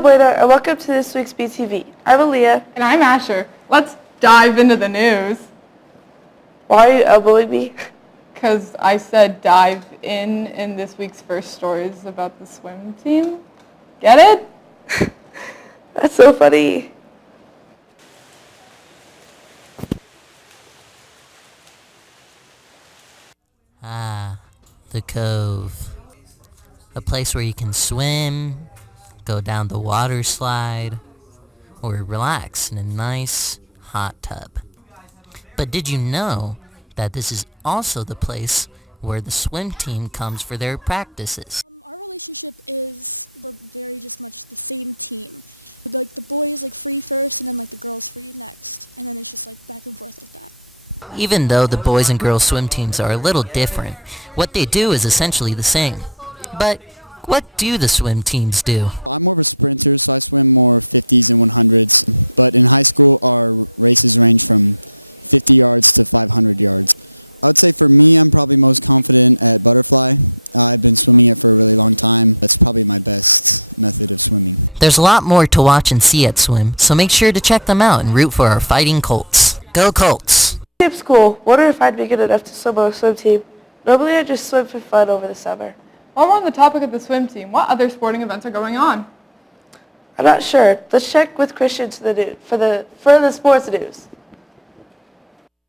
Buena, and welcome to this week's BTV. I'm Aaliyah. And I'm Asher. Let's dive into the news. Why are you elbowing me? Because I said dive in this week's first story is about the swim team. Get it? That's so funny. The Cove. A place where you can swim, go down the water slide, or relax in a nice hot tub. But did you know that this is also the place where the swim team comes for their practices? Even though the boys and girls swim teams are a little different, what they do is essentially the same. But what do the swim teams do? There's a lot more to watch and see at swim, so make sure to check them out and root for our fighting Colts. Go Colts! Skip school. Wonder if I'd be good enough to swim on a swim team. Normally I just swim for fun over the summer. While we're on the topic of the swim team, what other sporting events are going on? I'm not sure. Let's check with Christian for the sports news.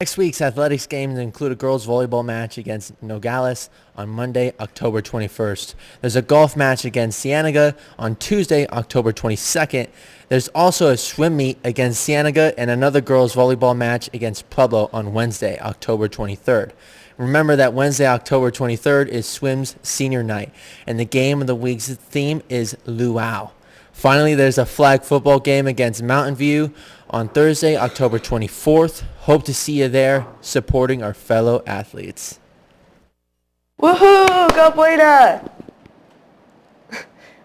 Next week's athletics games include a girls volleyball match against Nogales on Monday, October 21st. There's a golf match against Cienega on Tuesday, October 22nd. There's also a swim meet against Cienega and another girls volleyball match against Pueblo on Wednesday, October 23rd. Remember that Wednesday, October 23rd is swim's senior night, and the game of the week's theme is Luau. Finally, there's a flag football game against Mountain View on Thursday, October 24th. Hope to see you there supporting our fellow athletes. Woohoo! Go Buena!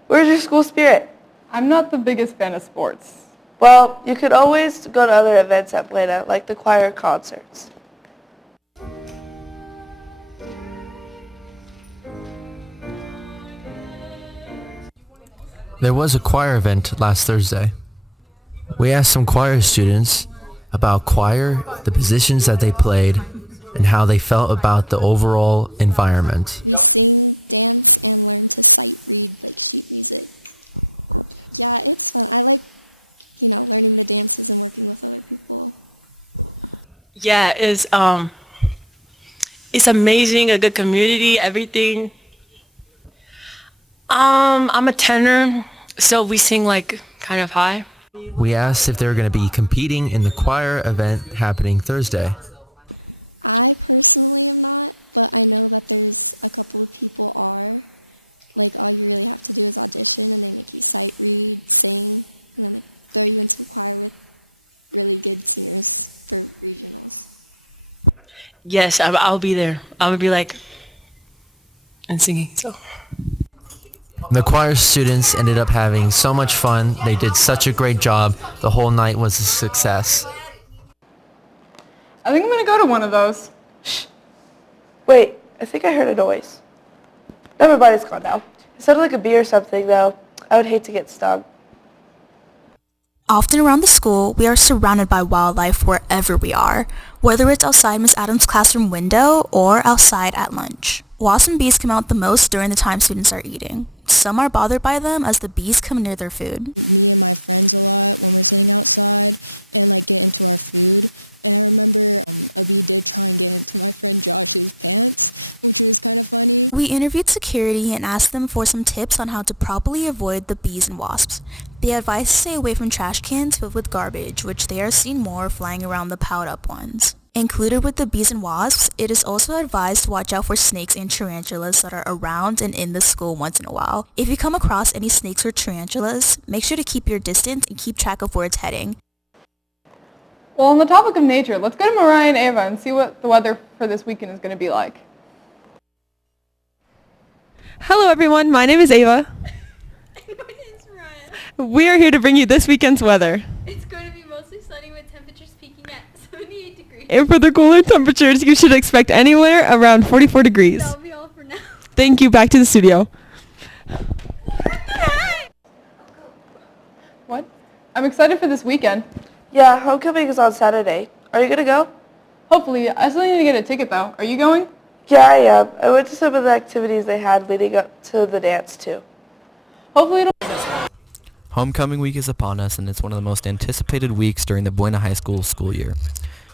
Where's your school spirit? I'm not the biggest fan of sports. Well, you could always go to other events at Buena, like the choir concerts. There was a choir event last Thursday. We asked some choir students about choir, the positions that they played, and how they felt about the overall environment. Yeah, it's amazing, a good community, everything. I'm a tenor, so we sing like kind of high. We asked if they were going to be competing in the choir event happening Thursday. Yes, I'll be there. I'll be like, and singing, so. The choir students ended up having so much fun. They did such a great job. The whole night was a success. I think I'm going to go to one of those. Shh. Wait, I think I heard a noise. Never mind, it's gone now. It sounded like a bee or something, though. I would hate to get stung. Often around the school, we are surrounded by wildlife wherever we are, whether it's outside Miss Adams' classroom window or outside at lunch. Wasps and bees come out the most during the time students are eating. Some are bothered by them as the bees come near their food. We interviewed security and asked them for some tips on how to properly avoid the bees and wasps. They advised to stay away from trash cans filled with garbage, which they are seen more flying around the piled up ones. Included with the bees and wasps, it is also advised to watch out for snakes and tarantulas that are around and in the school once in a while. If you come across any snakes or tarantulas, make sure to keep your distance and keep track of where it's heading. Well, on the topic of nature, let's go to Mariah and Ava and see what the weather for this weekend is going to be like. Hello everyone, my name is Ava. My name's Mariah. We are here to bring you this weekend's weather. It's going to be mostly sunny with temperatures peaking at 78 degrees. And for the cooler temperatures, you should expect anywhere around 44 degrees. That'll be all for now. Thank you, back to the studio. I'm excited for this weekend. Yeah, homecoming is on Saturday. Are you going to go? Hopefully. I still need to get a ticket, though. Are you going? Yeah, I am. I went to some of the activities they had leading up to the dance, too. Hopefully it'll... Homecoming week is upon us, and it's one of the most anticipated weeks during the Buena High School school year.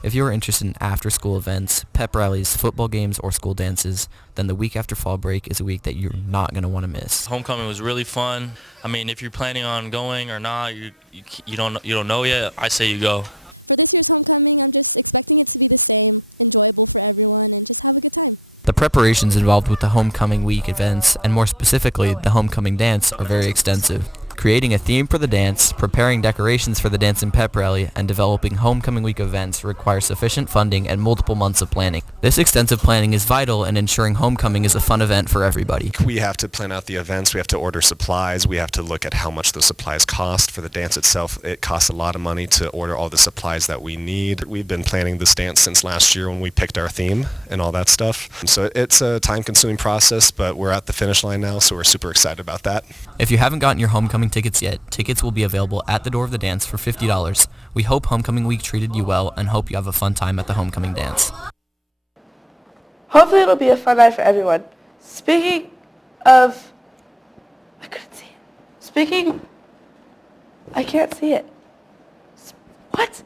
If you are interested in after-school events, pep rallies, football games, or school dances, then the week after fall break is a week that you're not going to want to miss. Homecoming was really fun. I mean, if you're planning on going or not, you don't know yet. I say you go. The preparations involved with the homecoming week events, and more specifically, the homecoming dance, are very extensive. Creating a theme for the dance, preparing decorations for the dance and pep rally, and developing homecoming week events requires sufficient funding and multiple months of planning. This extensive planning is vital in ensuring homecoming is a fun event for everybody. We have to plan out the events, we have to order supplies, we have to look at how much those supplies cost. For the dance itself, it costs a lot of money to order all the supplies that we need. We've been planning this dance since last year when we picked our theme and all that stuff. So it's a time-consuming process, but we're at the finish line now, so we're super excited about that. If you haven't gotten your homecoming tickets yet, tickets will be available at the door of the dance for $50. We hope homecoming week treated you well and hope you have a fun time at the homecoming dance. Hopefully it'll be a fun night for everyone. Speaking of... I couldn't see it. Speaking... I can't see it. What?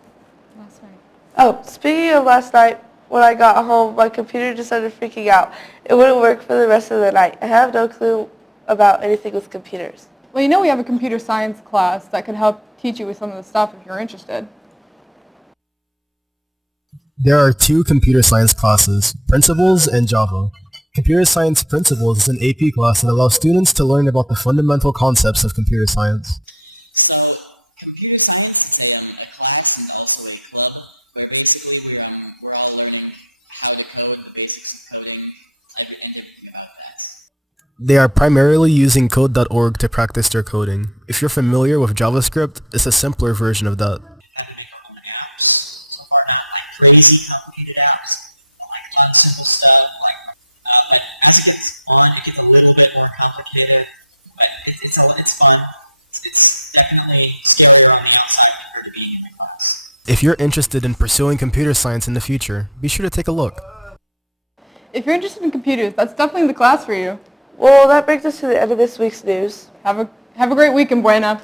Last night. Oh, speaking of last night, when I got home, my computer just started freaking out. It wouldn't work for the rest of the night. I have no clue about anything with computers. Well, you know we have a computer science class that could help teach you with some of the stuff if you're interested. There are 2 computer science classes, Principles and Java. Computer Science Principles is an AP class that allows students to learn about the fundamental concepts of computer science. They are primarily using code.org to practice their coding. If you're familiar with JavaScript, it's a simpler version of that. If you're interested in pursuing computer science in the future, be sure to take a look. If you're interested in computers, that's definitely the class for you. Well, that brings us to the end of this week's news. Have a great weekend, Buena.